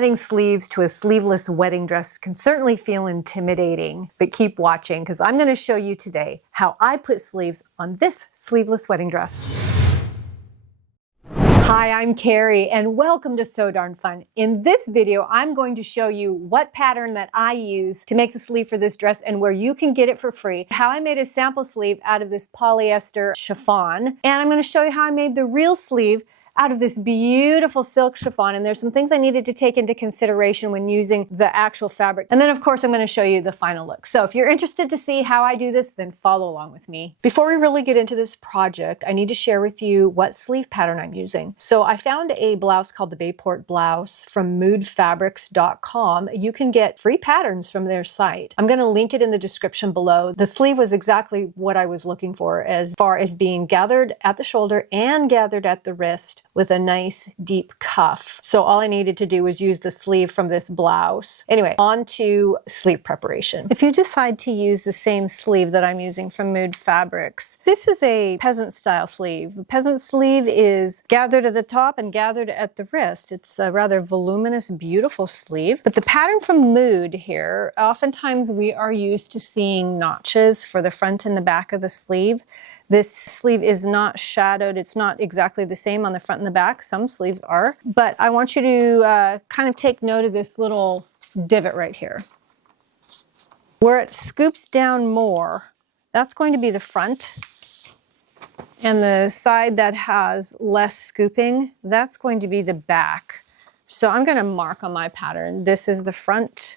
Adding sleeves to a sleeveless wedding dress can certainly feel intimidating, but keep watching because I'm going to show you today how I put sleeves on this sleeveless wedding dress. Hi, I'm Carrie and welcome to So Darn Fun. In this video, I'm going to show you what pattern that I use to make the sleeve for this dress and where you can get it for free, how I made a sample sleeve out of this polyester chiffon, and I'm going to show you how I made the real sleeve out of this beautiful silk chiffon. And there's some things I needed to take into consideration when using the actual fabric. And then of course, I'm going to show you the final look. So if you're interested to see how I do this, then follow along with me. Before we really get into this project, I need to share with you what sleeve pattern I'm using. So I found a blouse called the Bayport blouse from moodfabrics.com. You can get free patterns from their site. I'm going to link it in the description below. The sleeve was exactly what I was looking for, as far as being gathered at the shoulder and gathered at the wrist, with a nice deep cuff. So all I needed to do was use the sleeve from this blouse. Anyway, on to sleeve preparation. If you decide to use the same sleeve that I'm using from Mood Fabrics, this is a peasant style sleeve. The peasant sleeve is gathered at the top and gathered at the wrist. It's a rather voluminous, beautiful sleeve. But the pattern from Mood here, oftentimes we are used to seeing notches for the front and the back of the sleeve. This sleeve is not shadowed. It's not exactly the same on the front and the back. Some sleeves are. But I want you to kind of take note of this little divot right here. Where it scoops down more, that's going to be the front. And the side that has less scooping, that's going to be the back. So I'm going to mark on my pattern. This is the front.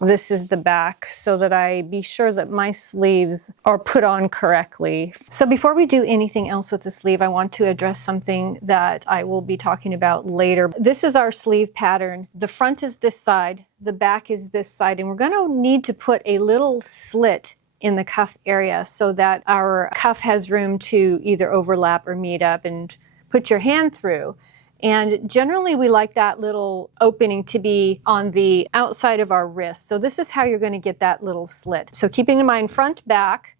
This is the back, so that I be sure that my sleeves are put on correctly. So before we do anything else with the sleeve, I want to address something that I will be talking about later. This is our sleeve pattern. The front is this side, the back is this side, and we're going to need to put a little slit in the cuff area so that our cuff has room to either overlap or meet up and put your hand through. And generally we like that little opening to be on the outside of our wrist. So this is how you're going to get that little slit. So keeping in mind front, back,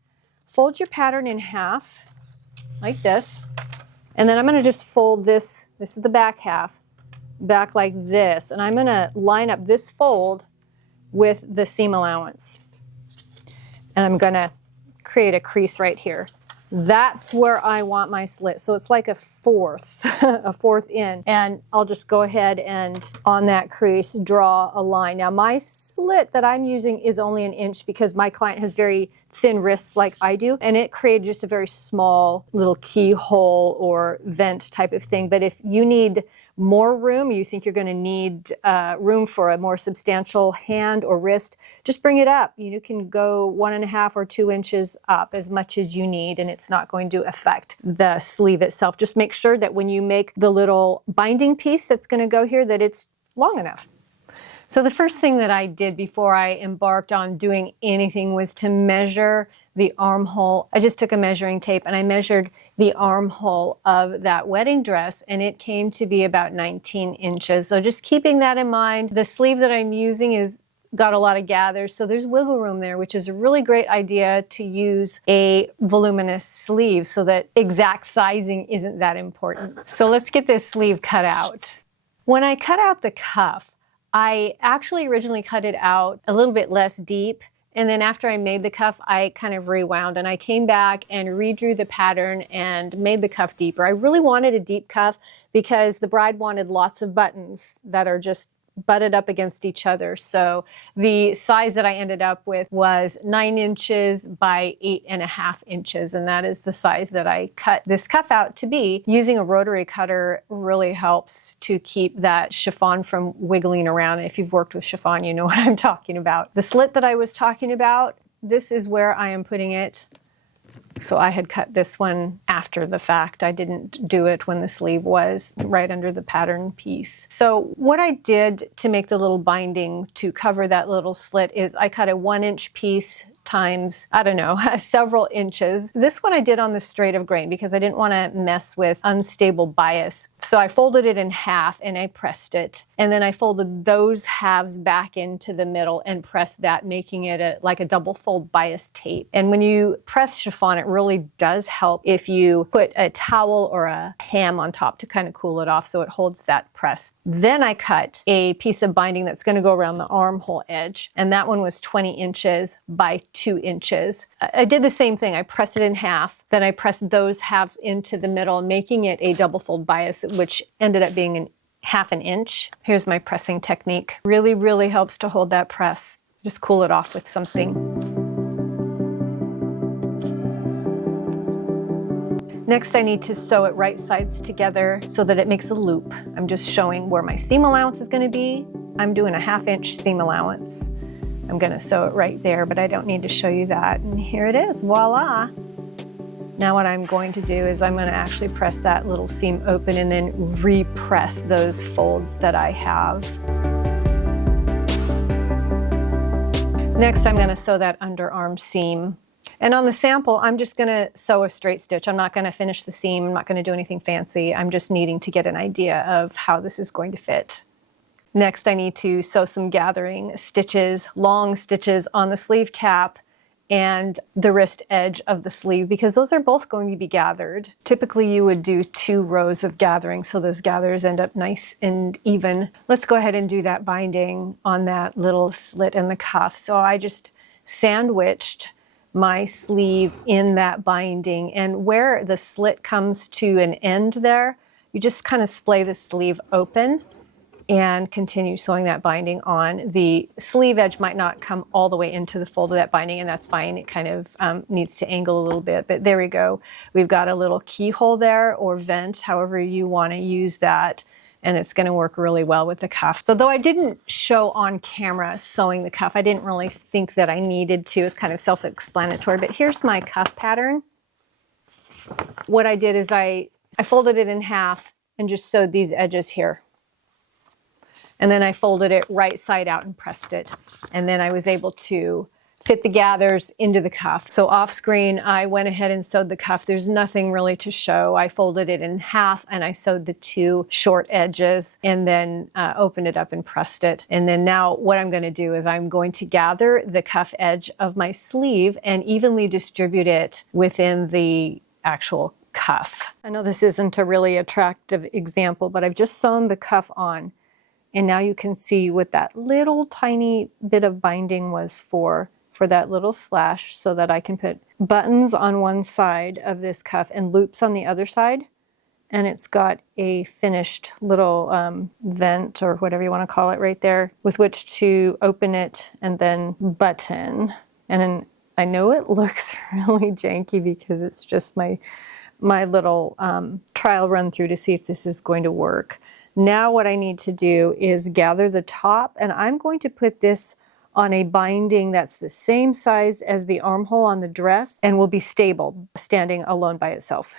fold your pattern in half like this. And then I'm going to just fold this is the back half, back like this. And I'm going to line up this fold with the seam allowance. And I'm going to create a crease right here. That's where I want my slit. So it's like a fourth, a fourth in. And I'll just go ahead and on that crease, draw a line. Now my slit that I'm using is only 1 inch because my client has very thin wrists like I do. And it created just a very small little keyhole or vent type of thing. But if you need more room, you think you're going to need room for a more substantial hand or wrist, just bring it up. You can go 1.5 or 2 inches up as much as you need, and it's not going to affect the sleeve itself. Just make sure that when you make the little binding piece that's going to go here, that it's long enough. So the first thing that I did before I embarked on doing anything was to measure the armhole. I just took a measuring tape and I measured the armhole of that wedding dress, and it came to be about 19 inches. So just keeping that in mind. The sleeve that I'm using is got a lot of gathers, so there's wiggle room there, which is a really great idea to use a voluminous sleeve so that exact sizing isn't that important. So let's get this sleeve cut out. When I cut out the cuff, I actually originally cut it out a little bit less deep. And then after I made the cuff, I kind of rewound and I came back and redrew the pattern and made the cuff deeper. I really wanted a deep cuff because the bride wanted lots of buttons that are just butted up against each other. So the size that I ended up with was 9 inches by 8.5 inches. And that is the size that I cut this cuff out to be. Using a rotary cutter really helps to keep that chiffon from wiggling around. If you've worked with chiffon, you know what I'm talking about. The slit that I was talking about, this is where I am putting it. So I had cut this one after the fact. I didn't do it when the sleeve was right under the pattern piece. So what I did to make the little binding to cover that little slit is I cut a 1 inch piece times, I don't know, several inches. This one I did on the straight of grain because I didn't want to mess with unstable bias. So I folded it in half and I pressed it. And then I folded those halves back into the middle and pressed that, making it like a double fold bias tape. And when you press chiffon, it really does help if you put a towel or a ham on top to kind of cool it off so it holds that press. Then I cut a piece of binding that's going to go around the armhole edge, and that one was 20 inches by 2 inches. I did the same thing. I pressed it in half, then I pressed those halves into the middle, making it a double fold bias, which ended up being half an inch. Here's my pressing technique. Really, really helps to hold that press. Just cool it off with something. Next, I need to sew it right sides together so that it makes a loop. I'm just showing where my seam allowance is going to be. I'm doing a 1/2 inch seam allowance. I'm going to sew it right there, but I don't need to show you that. And here it is, voila. Now what I'm going to do is I'm going to actually press that little seam open and then repress those folds that I have. Next, I'm going to sew that underarm seam. And on the sample, I'm just going to sew a straight stitch. I'm not going to finish the seam. I'm not going to do anything fancy. I'm just needing to get an idea of how this is going to fit. Next, I need to sew some gathering stitches, long stitches on the sleeve cap and the wrist edge of the sleeve, because those are both going to be gathered. Typically, you would do 2 rows of gathering, so those gathers end up nice and even. Let's go ahead and do that binding on that little slit in the cuff. So I just sandwiched my sleeve in that binding, and where the slit comes to an end there, you just kind of splay the sleeve open and continue sewing that binding on. The sleeve edge might not come all the way into the fold of that binding, and that's fine. It kind of needs to angle a little bit, but there we go. We've got a little keyhole there, or vent, however you want to use that, and it's going to work really well with the cuff. So though I didn't show on camera sewing the cuff, I didn't really think that I needed to. It's kind of self-explanatory, but here's my cuff pattern. What I did is I folded it in half and just sewed these edges here. And then I folded it right side out and pressed it. And then I was able to fit the gathers into the cuff. So off screen, I went ahead and sewed the cuff. There's nothing really to show. I folded it in half and I sewed the 2 short edges and then opened it up and pressed it. And then now what I'm going to do is I'm going to gather the cuff edge of my sleeve and evenly distribute it within the actual cuff. I know this isn't a really attractive example, but I've just sewn the cuff on. And now you can see what that little tiny bit of binding was for that little slash, so that I can put buttons on one side of this cuff and loops on the other side. And it's got a finished little vent, or whatever you want to call it, right there with which to open it and then button. And then I know it looks really janky because it's just my little trial run through to see if this is going to work. Now what I need to do is gather the top, and I'm going to put this on a binding that's the same size as the armhole on the dress and will be stable, standing alone by itself.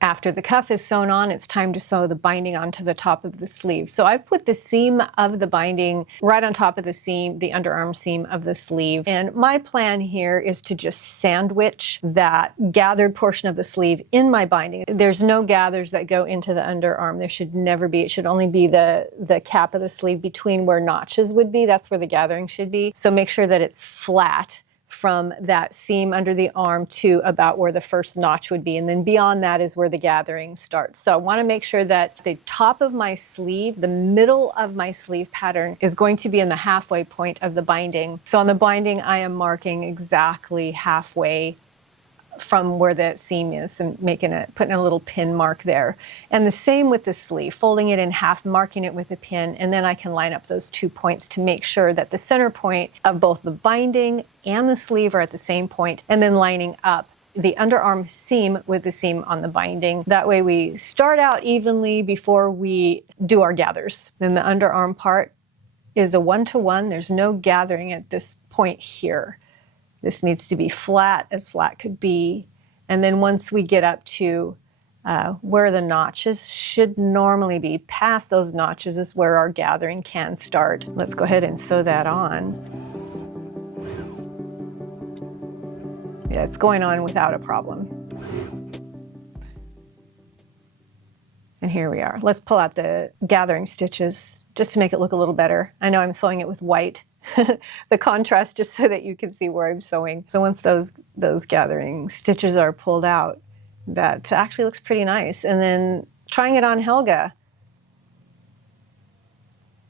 After the cuff is sewn on, it's time to sew the binding onto the top of the sleeve. So I've put the seam of the binding right on top of the seam, the underarm seam of the sleeve. And my plan here is to just sandwich that gathered portion of the sleeve in my binding. There's no gathers that go into the underarm. There should never be. It should only be the cap of the sleeve between where notches would be. That's where the gathering should be. So make sure that it's flat from that seam under the arm to about where the first notch would be. And then beyond that is where the gathering starts. So I want to make sure that the top of my sleeve, the middle of my sleeve pattern, is going to be in the halfway point of the binding. So on the binding, I am marking exactly halfway from where the seam is and putting a little pin mark there. And the same with the sleeve, folding it in half, marking it with a pin, and then I can line up those 2 points to make sure that the center point of both the binding and the sleeve are at the same point, and then lining up the underarm seam with the seam on the binding. That way we start out evenly before we do our gathers. Then the underarm part is a 1-to-1. There's no gathering at this point here. This needs to be flat as flat could be. And then once we get up to where the notches should normally be, past those notches is where our gathering can start. Let's go ahead and sew that on. Yeah, it's going on without a problem. And here we are. Let's pull out the gathering stitches just to make it look a little better. I know I'm sewing it with white, the contrast, just so that you can see where I'm sewing. So once those gathering stitches are pulled out, that actually looks pretty nice. And then trying it on Helga,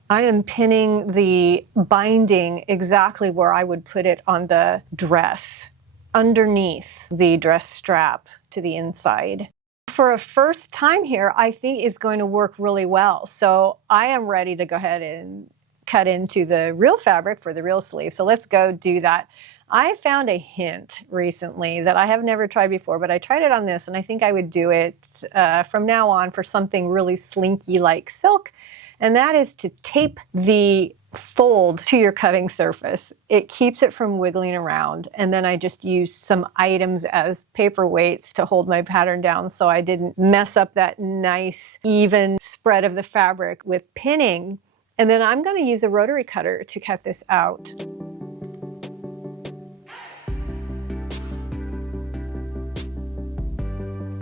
I am pinning the binding exactly where I would put it on the dress, underneath the dress strap to the inside. For a first time here, I think it's going to work really well. So I am ready to go ahead and cut into the real fabric for the real sleeve. So let's go do that. I found a hint recently that I have never tried before, but I tried it on this, and I think I would do it from now on for something really slinky like silk, and that is to tape the fold to your cutting surface. It keeps it from wiggling around, and then I just used some items as paperweights to hold my pattern down so I didn't mess up that nice even spread of the fabric with pinning. And then I'm going to use a rotary cutter to cut this out.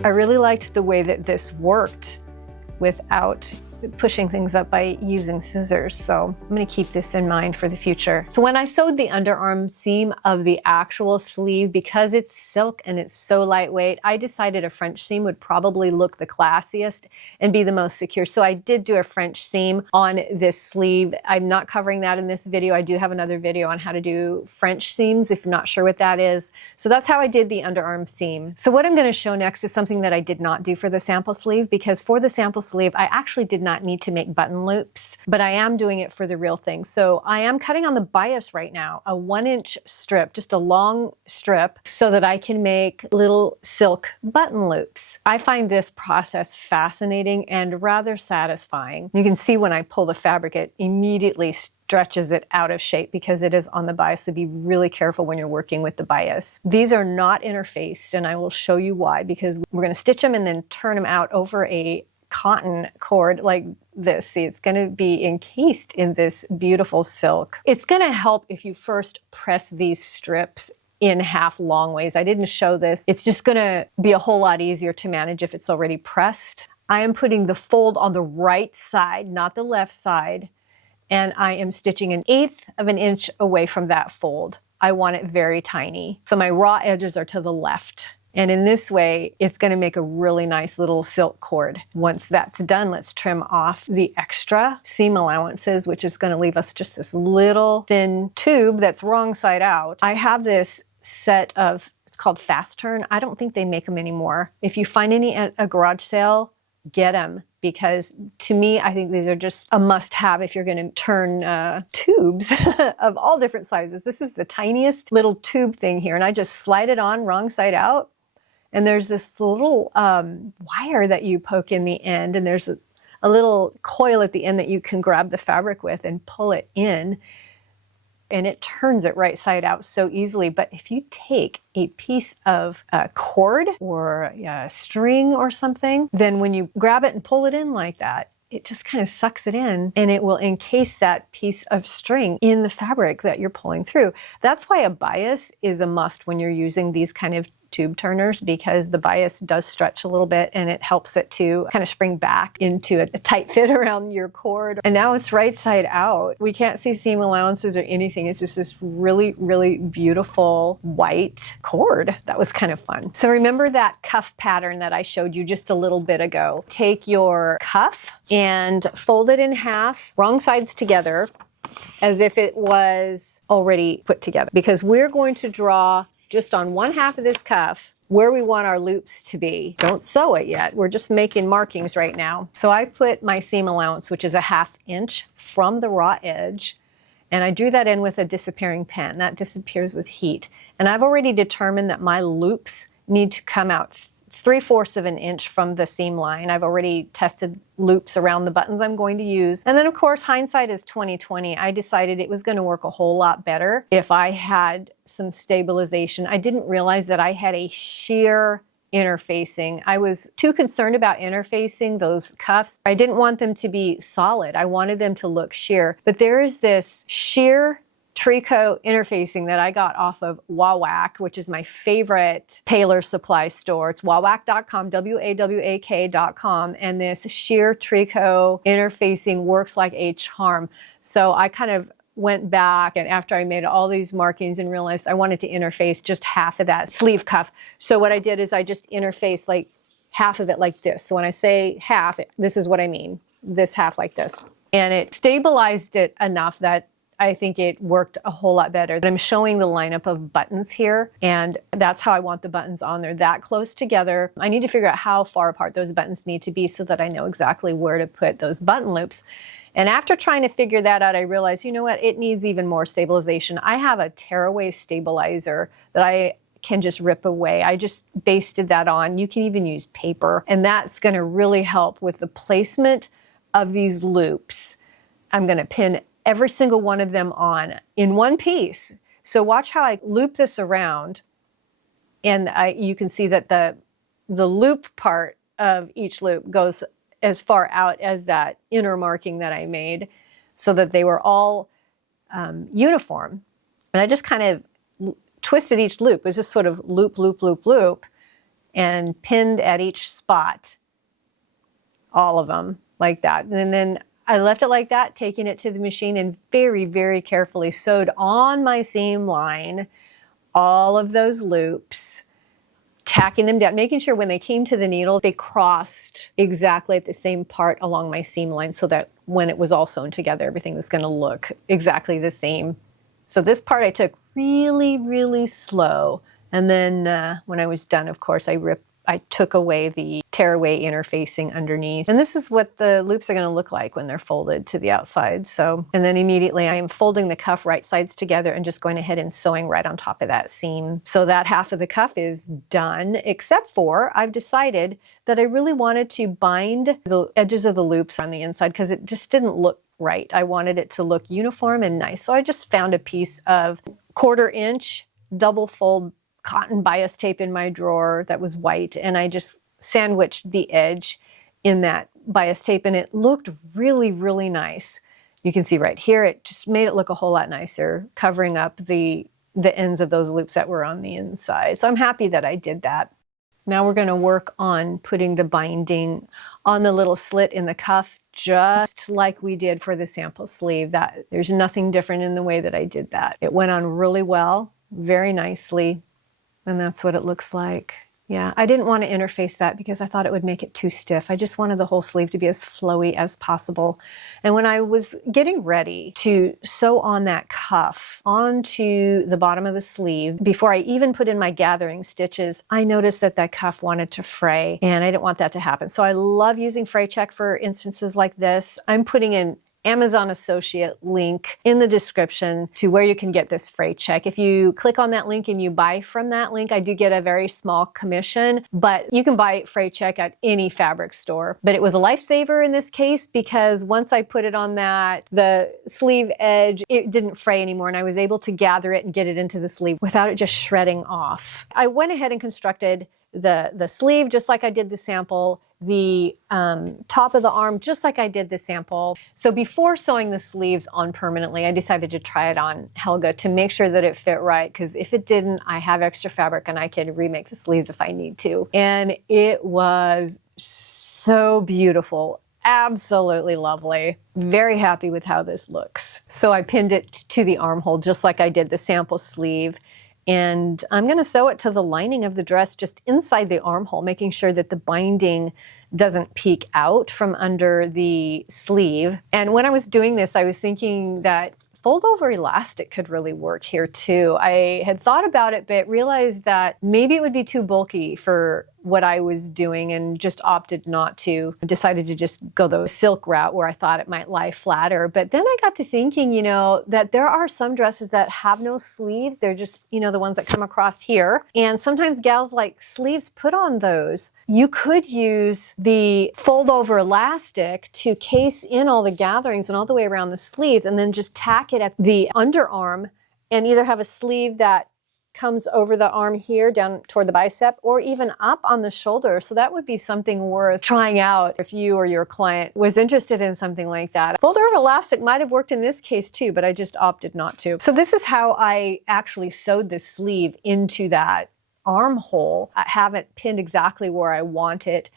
I really liked the way that this worked without pushing things up by using scissors. So I'm going to keep this in mind for the future. So when I sewed the underarm seam of the actual sleeve, because it's silk and it's so lightweight, I decided a French seam would probably look the classiest and be the most secure. So I did do a French seam on this sleeve. I'm not covering that in this video. I do have another video on how to do French seams if you're not sure what that is. So that's how I did the underarm seam. So what I'm going to show next is something that I did not do for the sample sleeve, because for the sample sleeve, I actually did not need to make button loops, but I am doing it for the real thing. So I am cutting on the bias right now, a 1-inch strip, just a long strip, so that I can make little silk button loops. I find this process fascinating and rather satisfying. You can see when I pull the fabric, it immediately stretches it out of shape because it is on the bias, so be really careful when you're working with the bias. These are not interfaced, and I will show you why, because we're going to stitch them and then turn them out over a cotton cord like this. See, it's going to be encased in this beautiful silk. It's going to help if you first press these strips in half long ways. I didn't show this. It's just going to be a whole lot easier to manage if it's already pressed. I am putting the fold on the right side, not the left side, and I am stitching 1/8 of an inch away from that fold. I want it very tiny. So my raw edges are to the left. And in this way, it's going to make a really nice little silk cord. Once that's done, let's trim off the extra seam allowances, which is going to leave us just this little thin tube that's wrong side out. I have this set of, it's called Fast Turn. I don't think they make them anymore. If you find any at a garage sale, get them, because to me, I think these are just a must-have if you're going to turn tubes of all different sizes. This is the tiniest little tube thing here, and I just slide it on wrong side out. And there's this little wire that you poke in the end, and there's a little coil at the end that you can grab the fabric with and pull it in, and it turns it right side out so easily. But if you take a piece of cord or a string or something, then when you grab it and pull it in like that, it just kind of sucks it in, and it will encase that piece of string in the fabric that you're pulling through. That's why a bias is a must when you're using these kind of tube turners, because the bias does stretch a little bit and it helps it to kind of spring back into a tight fit around your cord. And now it's right side out. We can't see seam allowances or anything. It's just this really, really beautiful white cord. That was kind of fun. So remember that cuff pattern that I showed you just a little bit ago. Take your cuff and fold it in half, wrong sides together, as if it was already put together, because we're going to draw just on one half of this cuff where we want our loops to be. Don't sew it yet. We're just making markings right now. So I put my seam allowance, which is a 1/2 inch from the raw edge, and I drew that in with a disappearing pen. That disappears with heat. And I've already determined that my loops need to come out 3/4 of an inch from the seam line. I've already tested loops around the buttons I'm going to use. And then of course, hindsight is 20/20. I decided it was going to work a whole lot better if I had some stabilization. I didn't realize that I had a sheer interfacing. I was too concerned about interfacing those cuffs. I didn't want them to be solid. I wanted them to look sheer. But there is this sheer tricot interfacing that I got off of Wawak, which is my favorite tailor supply store. It's wawak.com, WAWAK.com, and this sheer tricot interfacing works like a charm. So I kind of went back, and after I made all these markings and realized I wanted to interface just half of that sleeve cuff. So what I did is I just interfaced like half of it like this. So when I say half, this is what I mean, this half like this. And it stabilized it enough that I think it worked a whole lot better. I'm showing the lineup of buttons here, and that's how I want the buttons on there, that close together. I need to figure out how far apart those buttons need to be so that I know exactly where to put those button loops. And after trying to figure that out, I realized, you know what, it needs even more stabilization. I have a tearaway stabilizer that I can just rip away. I just basted that on. You can even use paper, and that's going to really help with the placement of these loops. I'm going to pin every single one of them on in one piece. So watch how I loop this around, and you can see that the loop part of each loop goes as far out as that inner marking that I made, so that they were all uniform. And I just kind of twisted each loop. It was just sort of loop, loop, loop, loop, and pinned at each spot, all of them like that. And then I left it like that, taking it to the machine, and very, very carefully sewed on my seam line all of those loops, tacking them down, making sure when they came to the needle, they crossed exactly at the same part along my seam line, so that when it was all sewn together, everything was going to look exactly the same. So this part I took really, really slow. And then when I was done, of course, I took away the tearaway interfacing underneath. And this is what the loops are going to look like when they're folded to the outside. So, and then immediately I am folding the cuff right sides together and just going ahead and sewing right on top of that seam. So that half of the cuff is done, except for I've decided that I really wanted to bind the edges of the loops on the inside because it just didn't look right. I wanted it to look uniform and nice. So I just found a piece of 1/4 inch double fold cotton bias tape in my drawer that was white, and I just sandwiched the edge in that bias tape, and it looked really, really nice. You can see right here, it just made it look a whole lot nicer, covering up the ends of those loops that were on the inside. So I'm happy that I did that. Now we're going to work on putting the binding on the little slit in the cuff, just like we did for the sample sleeve. There's nothing different in the way that I did that. It went on really well, very nicely. And that's what it looks like. Yeah, I didn't want to interface that because I thought it would make it too stiff. I just wanted the whole sleeve to be as flowy as possible. And when I was getting ready to sew on that cuff onto the bottom of the sleeve, before I even put in my gathering stitches, I noticed that that cuff wanted to fray, and I didn't want that to happen. So I love using Fray Check for instances like this. I'm putting in Amazon associate link in the description to where you can get this Fray Check. If you click on that link and you buy from that link, I do get a very small commission, but you can buy Fray Check at any fabric store. But it was a lifesaver in this case because once I put it on the sleeve edge, it didn't fray anymore, and I was able to gather it and get it into the sleeve without it just shredding off. I went ahead and constructed the sleeve just like I did the sample, the top of the arm just like I did the sample. So before sewing the sleeves on permanently, I decided to try it on Helga to make sure that it fit right, because if it didn't, I have extra fabric and I can remake the sleeves if I need to. And it was so beautiful. Absolutely lovely. Very happy with how this looks. So I pinned it to the armhole just like I did the sample sleeve. And I'm going to sew it to the lining of the dress just inside the armhole, making sure that the binding doesn't peek out from under the sleeve. And when I was doing this, I was thinking that fold over elastic could really work here too. I had thought about it, but realized that maybe it would be too bulky for what I was doing and just opted not to. I decided to just go the silk route where I thought it might lie flatter. But then I got to thinking, you know, that there are some dresses that have no sleeves. They're just, you know, the ones that come across here. And sometimes gals like sleeves put on those. You could use the fold over elastic to case in all the gatherings and all the way around the sleeves, and then just tack it at the underarm and either have a sleeve that comes over the arm here down toward the bicep or even up on the shoulder. So that would be something worth trying out if you or your client was interested in something like that. Folder of elastic might have worked in this case too, but I just opted not to. So this is how I actually sewed this sleeve into that armhole. I have it pinned exactly where I want it.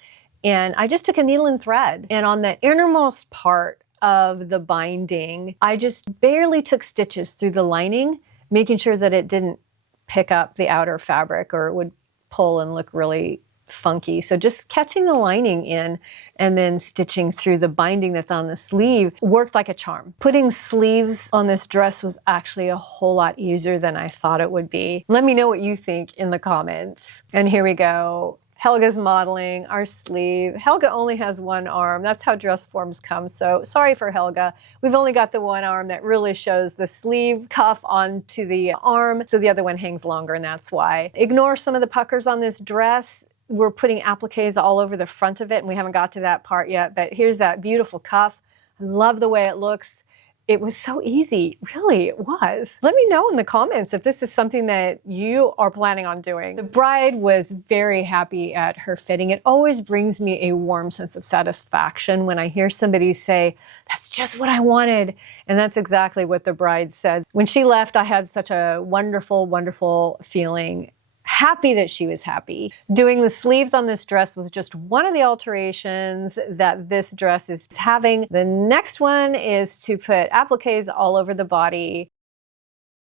And I just took a needle and thread. And on the innermost part of the binding, I just barely took stitches through the lining, making sure that it didn't pick up the outer fabric or it would pull and look really funky. So just catching the lining in and then stitching through the binding that's on the sleeve worked like a charm. Putting sleeves on this dress was actually a whole lot easier than I thought it would be. Let me know what you think in the comments. And here we go. Helga's modeling our sleeve. Helga only has one arm. That's how dress forms come. So sorry for Helga. We've only got the one arm that really shows the sleeve cuff onto the arm. So the other one hangs longer, and that's why. Ignore some of the puckers on this dress. We're putting appliques all over the front of it, and we haven't got to that part yet. But here's that beautiful cuff. I love the way it looks. It was so easy. Really, it was. Let me know in the comments if this is something that you are planning on doing. The bride was very happy at her fitting. It always brings me a warm sense of satisfaction when I hear somebody say, "That's just what I wanted." And that's exactly what the bride said. When she left, I had such a wonderful, wonderful feeling. Happy that she was happy. Doing the sleeves on this dress was just one of the alterations that this dress is having. The next one is to put appliques all over the body.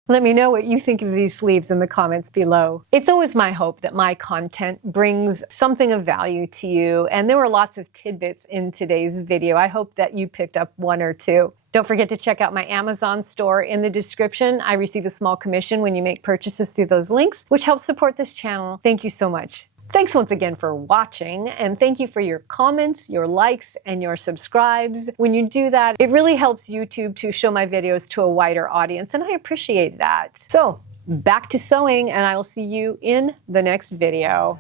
Let me know what you think of these sleeves in the comments below. It's always my hope that my content brings something of value to you, and there were lots of tidbits in today's video. I hope that you picked up one or two. Don't forget to check out my Amazon store in the description. I receive a small commission when you make purchases through those links, which helps support this channel. Thank you so much. Thanks once again for watching, and thank you for your comments, your likes, and your subscribes. When you do that, it really helps YouTube to show my videos to a wider audience, and I appreciate that. So, back to sewing, and I will see you in the next video.